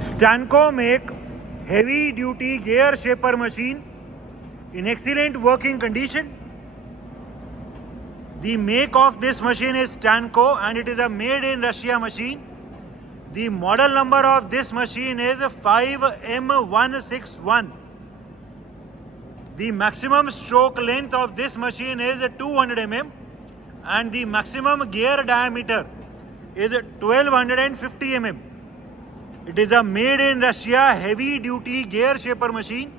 Stanco make heavy duty gear shaper machine in excellent working condition. The make of this machine is Stanco and it is a made in Russia machine. The model number of this machine is 5M161. The maximum stroke length of this machine is 200 mm and the maximum gear diameter is 1250 mm. It is a made in Russia heavy duty gear shaper machine.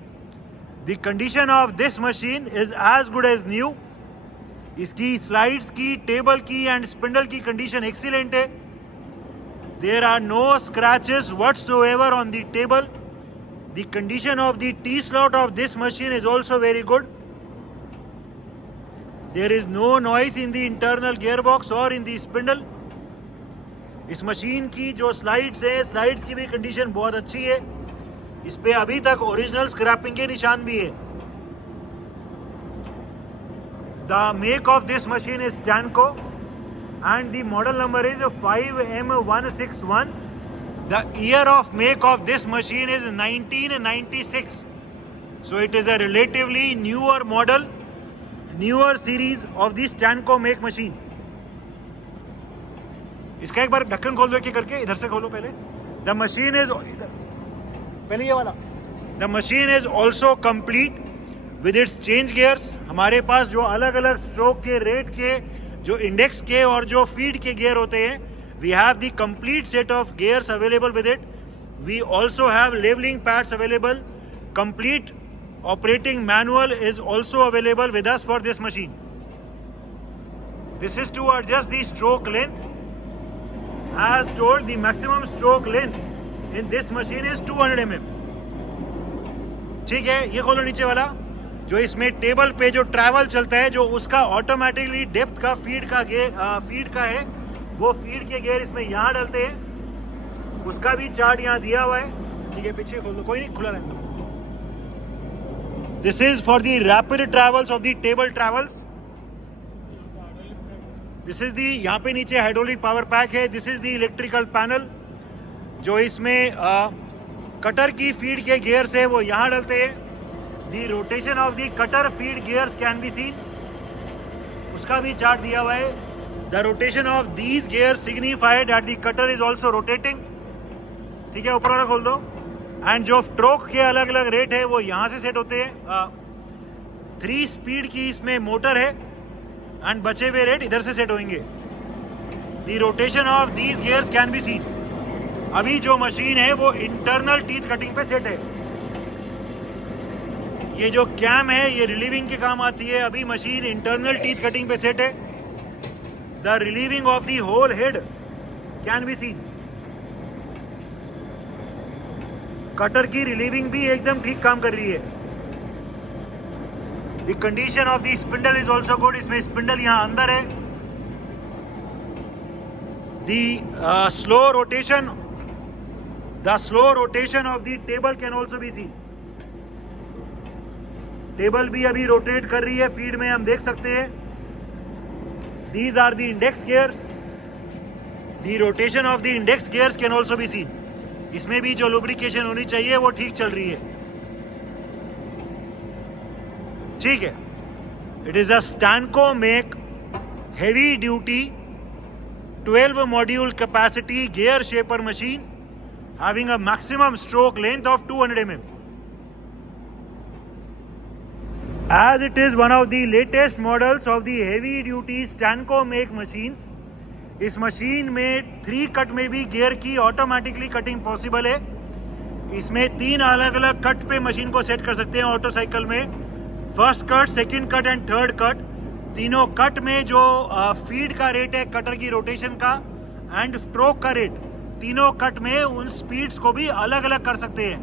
The condition of this machine is as good as new. इसकी slides की, table की and spindle की condition excellent है. There are no scratches whatsoever on the table. The condition of the T slot of this machine is also very good. There is no noise in the internal gear box और in the spindle. इस machine की जो slides है, slides की भी condition बहुत अच्छी है. इस पे अभी तक ओरिजिनल स्क्रैपिंग के निशान भी है. The make of this machine is Stanco and the model number is 5M161. The year of make of this machine is 1996. So it is a relatively newer model, newer series of the Stanco make machine. इसका एक बार ढक्कन खोल दो एक करके. इधर से खोलो पहले. The machine is पहले ये वाला. The machine is also complete with its change gears. हमारे पास जो अलग अलग स्ट्रोक के, रेट के, जो इंडेक्स के और जो फीड के गियर होते हैं, we have the complete set of gears available with it. We also have levelling pads available. Complete operating manual is also available with us for this machine. This is to adjust the stroke length. As told, the maximum stroke length in this machine is 200 mm. ठीक है, ये खोलो नीचे वाला. जो इसमें table पे जो ट्रैवल चलता है, जो उसका ऑटोमेटिकली डेप्थ का फीड का है, वो फीड के गियर इसमें यहाँ डलते हैं. उसका भी चार्ट यहाँ दिया हुआ है. ठीक है, पीछे खोल दो, कोई नहीं, खुला रहेगा. This is for the rapid travels of the table travels. This is दी, यहाँ पे नीचे हाइड्रोलिक पावर पैक है. This is the electrical panel. जो इसमें कटर की फीड के गियर्स है वो यहाँ डलते हैं. The rotation of the cutter feed gears can be seen. उसका भी चार्ट दिया हुआ है. The rotation of these gears signified that the cutter is also rotating. ठीक है, ऊपर वाला खोल दो. एंड जो स्ट्रोक के अलग अलग रेट है वो यहाँ से सेट होते हैं. 3 स्पीड की इसमें मोटर है एंड बचे हुए रेट इधर से सेट होंगे. The rotation of these gears can be seen. अभी जो मशीन है वो इंटरनल टीथ कटिंग पे सेट है. ये जो कैम है ये रिलीविंग के काम आती है. अभी मशीन इंटरनल टीथ कटिंग पे सेट है. The relieving of the hole head can be seen. Cutter की रिलीविंग भी एकदम ठीक काम कर रही है. The condition of the spindle is also good. इसमें स्पिंडल यहाँ अंदर है. The slow rotation of the table can also be seen. Table भी अभी रोटेट कर रही है फीड में, हम देख सकते हैं. These are the index gears. The rotation of the index gears can also be seen. इसमें भी जो लुब्रिकेशन होनी चाहिए वो ठीक चल रही है. ठीक है. It is a Stanko make heavy duty 12 module capacity gear shaper machine having a maximum stroke length of 200 mm. As it is one of the latest models of the heavy duty Stanco make machines, इस machine में 3 cut में भी gear की automatically cutting possible है. इसमें 3 अलग अलग cut पे मशीन को सेट कर सकते हैं ऑटो साइकिल में. First cut, second cut and third cut. तीनों कट में जो फीड का रेट है, कटर की रोटेशन का एंड स्ट्रोक का रेट, तीनों कट में उन स्पीड्स को भी अलग अलग कर सकते हैं.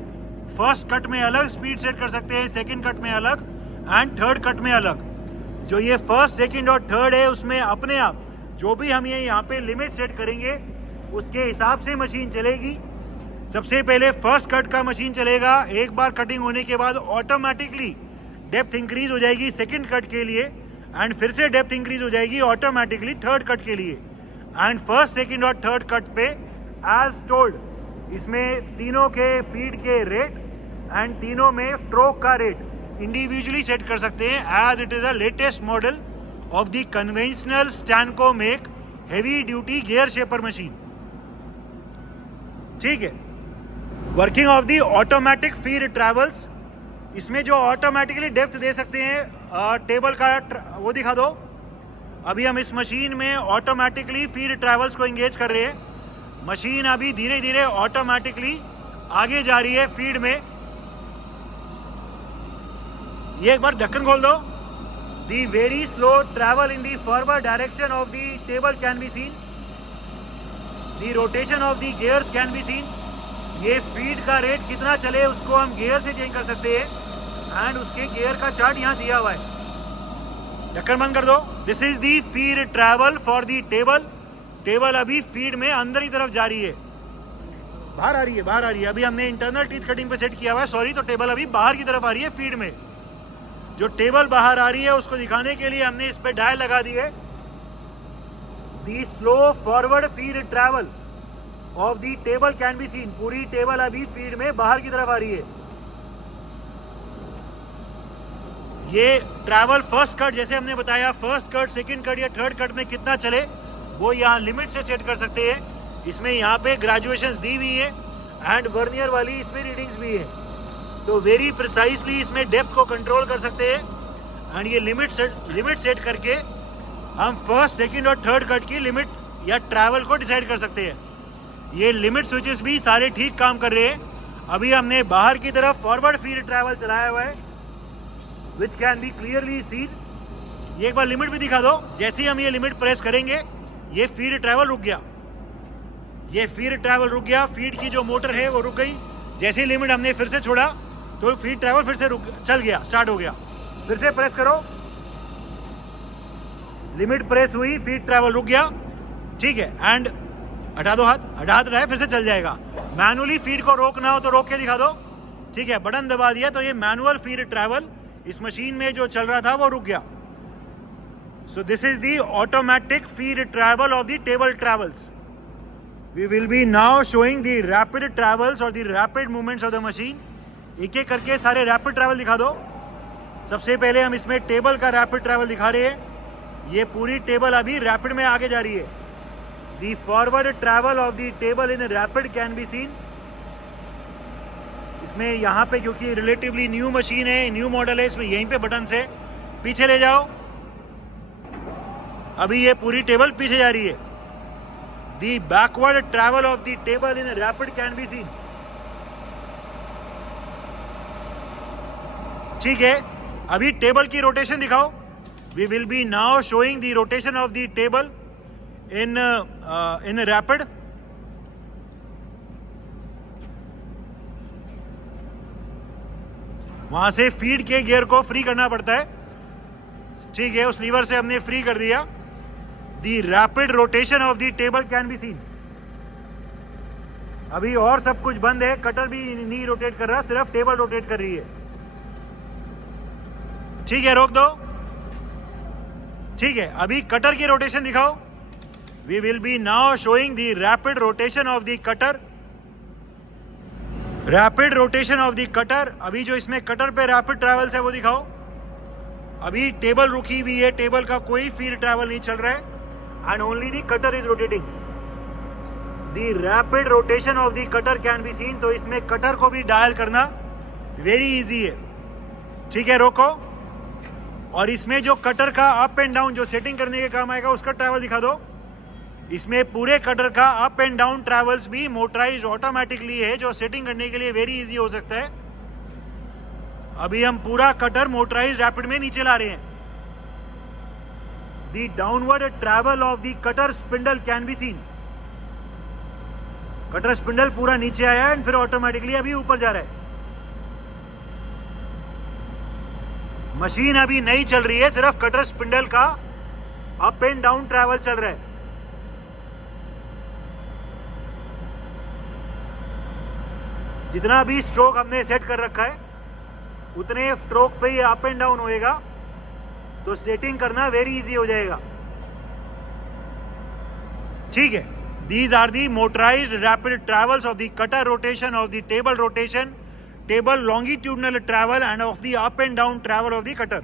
फर्स्ट कट में अलग स्पीड सेट कर सकते हैं, सेकंड कट में अलग एंड थर्ड कट में अलग. जो ये फर्स्ट, सेकंड और थर्ड है उसमें अपने आप जो भी हम ये यहाँ पे लिमिट सेट करेंगे उसके हिसाब से मशीन चलेगी. सबसे पहले फर्स्ट कट का मशीन चलेगा. एक बार कटिंग होने के बाद ऑटोमेटिकली डेप्थ इंक्रीज हो जाएगी सेकंड कट के लिए एंड फिर से डेप्थ इंक्रीज हो जाएगी ऑटोमेटिकली थर्ड कट के लिए. एंड फर्स्ट, सेकंड और थर्ड कट पे एज टोल्ड इसमें तीनों के फीड के रेट एंड तीनों में स्ट्रोक का रेट इंडिविजुअली सेट कर सकते हैं as it is a latest model of the conventional Stanko make heavy duty gear shaper machine. ठीक है, working of the automatic feed travels, इसमें जो ऑटोमेटिकली डेप्थ दे सकते हैं टेबल का वो दिखा दो। अभी हम इस मशीन में ऑटोमेटिकली फीड ट्रैवल्स को एंगेज कर रहे हैं। मशीन अभी धीरे धीरे ऑटोमेटिकली आगे जा रही है फीड में। ये एक बार ढक्कन खोल दो। दी very slow travel in the forward direction of the table can be scene. The rotation of the gears can be scene. ये फीड का रेट कितना चले उसको हम गियर से चेंज कर सकते हैं एंड उसके गियर का चार्ट यहाँ दिया हुआ है। ढक्कन बंद कर दो। This is the feed travel for the table. Table अभी फीड में अंदर की तरफ जा रही है, बाहर आ रही है, बाहर आ रही है। अभी हमने इंटरनल टीथ कटिंग पे सेट किया हुआ है, सॉरी, तो टेबल अभी बाहर की तरफ आ रही है फीड में। जो टेबल बाहर आ रही है उसको दिखाने के लिए हमने इस पे डायल लगा दी है। The slow forward feed travel of the table can be seen. पूरी टेबल अभी फीड में बाहर की तरफ आ रही है। ये ट्रैवल फर्स्ट कट, जैसे हमने बताया, फर्स्ट कट, सेकंड कट या थर्ड कट में कितना चले वो यहाँ लिमिट से सेट कर सकते हैं। इसमें यहाँ पे ग्रेजुएशंस दी हुई है एंड वर्नियर वाली इसमें रीडिंग्स भी है, तो वेरी प्रिसाइसली इसमें डेप्थ को कंट्रोल कर सकते हैं एंड ये लिमिट सेट करके हम फर्स्ट, सेकंड और थर्ड कट की लिमिट या ट्रैवल को डिसाइड कर सकते हैं। ये लिमिट स्विचेस भी सारे ठीक काम कर रहे हैं। अभी हमने बाहर की तरफ फॉरवर्ड फीड ट्रैवल चलाया हुआ है which can be clearly seen. ये एक बार लिमिट भी दिखा दो। जैसे ही हम ये लिमिट प्रेस करेंगे ये फीड ट्रैवल रुक गया। ये फीड ट्रैवल रुक गया, फीड की जो मोटर है वो रुक गई। जैसे ही लिमिट हमने फिर से छोड़ा तो फीड ट्रैवल फिर से चल गया, स्टार्ट हो गया। फिर से प्रेस करो, लिमिट प्रेस हुई, फीड ट्रैवल रुक गया। ठीक है, एंड हटा दो हाथ, हटा रहा है, फिर से चल जाएगा। मैनुअली फीड को रोकना हो तो रोक के दिखा दो। ठीक है, बटन दबा दिया तो ये मैनुअल फीड ट्रैवल इस मशीन में जो चल रहा था वो रुक गया। So this is the automatic feed travel of the table travels. We will be now showing the rapid travels और the rapid movements of the machine. एक एक करके सारे रैपिड ट्रैवल दिखा दो। सबसे पहले हम इसमें टेबल का रैपिड ट्रैवल दिखा रहे हैं। ये पूरी टेबल अभी रैपिड में आगे जा रही है। The forward travel of the table in rapid can be seen. इसमें यहाँ पे क्योंकि रिलेटिवली न्यू मशीन है, न्यू मॉडल है, इसमें यहीं पे बटन से पीछे ले जाओ। अभी ये पूरी टेबल पीछे जा रही है। The backward travel of the table in rapid can be seen. ठीक है, अभी टेबल की रोटेशन दिखाओ। We will be now showing the rotation of the table in rapid. वहां से फीड के गियर को फ्री करना पड़ता है। ठीक है, उस लीवर से हमने फ्री कर दिया। The rapid rotation of the table can be scene. अभी और सब कुछ बंद है, कटर भी नहीं रोटेट कर रहा, सिर्फ टेबल रोटेट कर रही है। ठीक है, रोक दो। ठीक है, अभी कटर की रोटेशन दिखाओ। We will be now showing the rapid rotation of the cutter. Rapid rotation of the cutter. अभी जो इसमें कटर पे रैपिड ट्रैवल्स है वो दिखाओ। अभी टेबल रुकी हुई है, टेबल का कोई फीड ट्रैवल नहीं चल रहा है and only the cutter is rotating. The rapid rotation of the cutter can be scene. तो इसमें कटर को भी डायल करना वेरी इजी है। ठीक है, रोको। और इसमें जो कटर का अप एंड डाउन जो सेटिंग करने के काम आएगा उसका ट्रैवल दिखा दो। इसमें पूरे कटर का अप एंड डाउन ट्रैवल्स भी मोटराइज ऑटोमेटिकली है, जो सेटिंग करने के लिए वेरी इजी हो सकता है। अभी हम पूरा कटर मोटराइज रैपिड में नीचे ला रहे हैं। The downward travel of the cutter spindle can be seen. Cutter spindle पूरा नीचे आया एंड फिर ऑटोमेटिकली अभी ऊपर जा रहा है। मशीन अभी नहीं चल रही है, सिर्फ कटर स्पिंडल का अप एंड डाउन ट्रैवल चल रहा है। जितना भी स्ट्रोक हमने सेट कर रखा है उतने स्ट्रोक पे ये अप एंड डाउन होएगा, तो सेटिंग करना वेरी इजी हो जाएगा। ठीक है, These are the motorized rapid travels of the cutter rotation, of the table rotation, table longitudinal travel, and of the up and down travel of the cutter.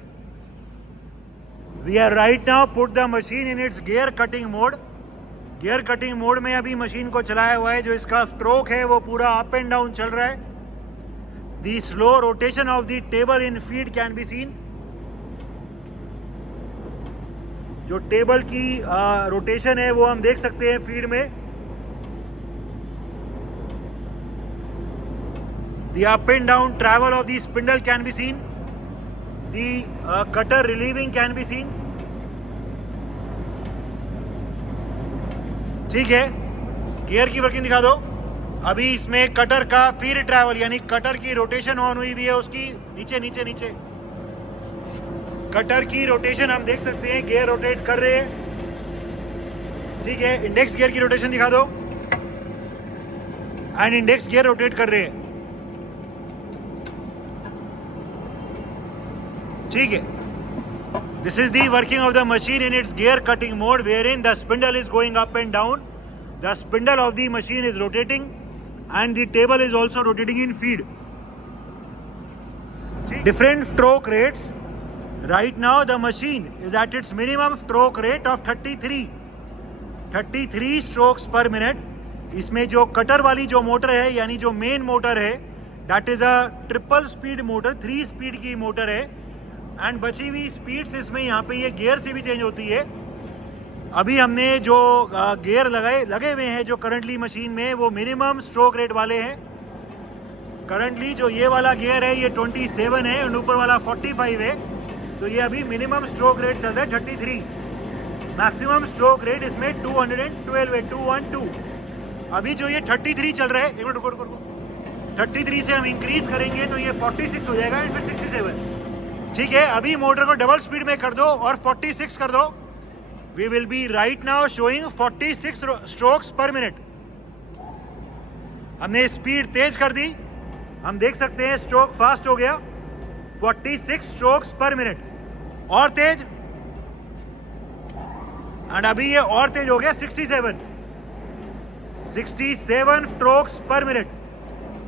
We are right now put the machine in its gear cutting mode. Gear cutting mode में अभी machine को चलाया हुआ है. जो इसका stroke है वो पूरा अप एंड डाउन चल रहा है. The slow rotation of the table in feed can be seen. जो टेबल की रोटेशन है वो हम देख सकते हैं फीड में. The up and down travel of the spindle can be seen. The cutter relieving can be seen. ठीक है, गियर की वर्किंग दिखा दो. अभी इसमें कटर का फीड ट्रैवल यानी कटर की रोटेशन ऑन हुई हुई है. उसकी नीचे नीचे नीचे कटर की रोटेशन हम देख सकते हैं. गियर रोटेट कर रहे हैं. ठीक है, इंडेक्स गियर की रोटेशन दिखा दो. एंड इंडेक्स गियर रोटेट कर रहे हैं. ठीक है, this is the working of the machine in its gear cutting mode, wherein the spindle is going up and down. The spindle of the machine is rotating and the table is also rotating in feed. Different stroke rates. Right now the machine is at its minimum stroke rate of 33 strokes per minute. इसमें जो cutter वाली जो motor है यानी जो main motor है, that is a triple speed motor, 3 speed की motor है. एंड बची हुई स्पीड्स इसमें यहाँ पे ये गियर से भी चेंज होती है. अभी हमने जो गियर लगे हुए हैं जो करंटली मशीन में वो मिनिमम स्ट्रोक रेट वाले हैं. करंटली जो ये वाला गियर है ये 27 है और ऊपर वाला 45 है. तो ये अभी मिनिमम स्ट्रोक रेट चल रहा है 33. मैक्सिमम स्ट्रोक रेट इसमें 212 है, 212. अभी जो ये 33 चल रहा है, एक मिनट रुको. 33 से हम इंक्रीज करेंगे तो ये 46 हो जाएगा एंड फिर 67. ठीक है, अभी मोटर को डबल स्पीड में कर दो और 46 कर दो. We will be right now showing 46 strokes per minute. हमने स्पीड तेज कर दी. हम देख सकते हैं स्ट्रोक फास्ट हो गया. 46 स्ट्रोक्स पर मिनट. और तेज. एंड अभी ये और तेज हो गया 67 strokes per minute.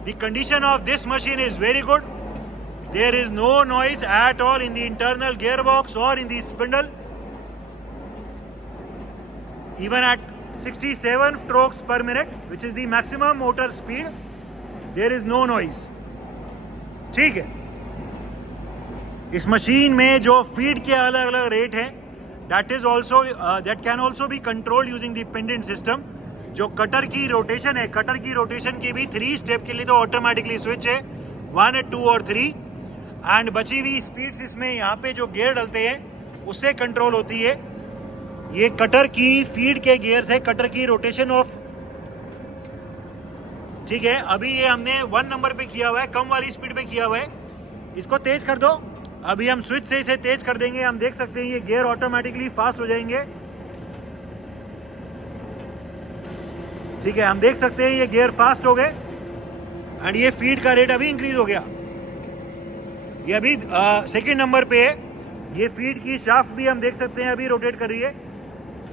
The condition of this machine is very good. There is no noise at all in the internal gearbox or in the spindle. Even at 67 strokes per minute, which is the maximum motor speed, there is no noise. ठीक है, इस machine में जो feed के अलग अलग rate हैं, that can also be controlled using the pendant system. जो कटर की रोटेशन है, कटर की रोटेशन की भी 3 स्टेप के लिए तो ऑटोमेटिकली स्विच है, 1, 2 और 3. एंड बची हुई स्पीड्स इसमें यहाँ पे जो गियर डलते हैं उससे कंट्रोल होती है. ये कटर की फीड के गियर से कटर की रोटेशन ऑफ. ठीक है, अभी ये हमने 1 नंबर पे किया हुआ है, कम वाली स्पीड पे किया हुआ है. इसको तेज कर दो. अभी हम स्विच से इसे तेज कर देंगे. हम देख सकते हैं ये गियर ऑटोमेटिकली फास्ट हो जाएंगे. ठीक है, हम देख सकते हैं ये गियर फास्ट हो गए एंड ये फीड का रेट अभी इंक्रीज हो गया. ये अभी सेकंड नंबर पे है. ये फीड की शाफ्ट भी हम देख सकते हैं अभी रोटेट कर रही है.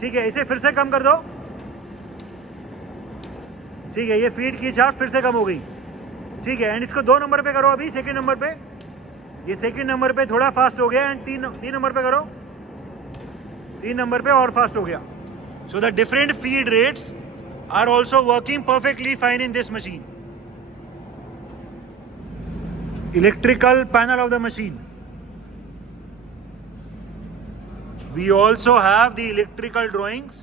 ठीक है, इसे फिर से कम कर दो. ठीक है, ये फीड की शाफ्ट फिर से कम हो गई. ठीक है, एंड इसको 2 नंबर पे करो. अभी सेकंड नंबर पे, ये सेकंड नंबर पे थोड़ा फास्ट हो गया. एंड 3 नंबर पे करो. 3 नंबर पे और फास्ट हो गया. So the different feed rates are also working perfectly fine in this machine. Electrical panel of the machine. We also have the electrical drawings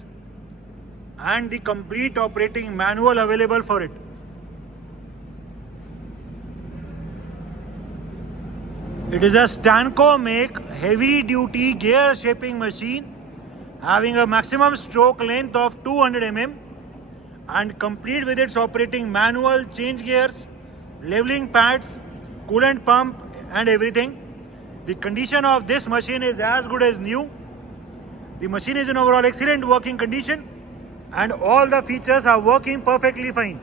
and the complete operating manual available for it. It is a Stanco make heavy duty gear shaping machine having a maximum stroke length of 200 mm and complete with its operating manual, change gears, leveling pads, coolant pump and everything. The condition of this machine is as good as new. The machine is in overall excellent working condition and all the features are working perfectly fine.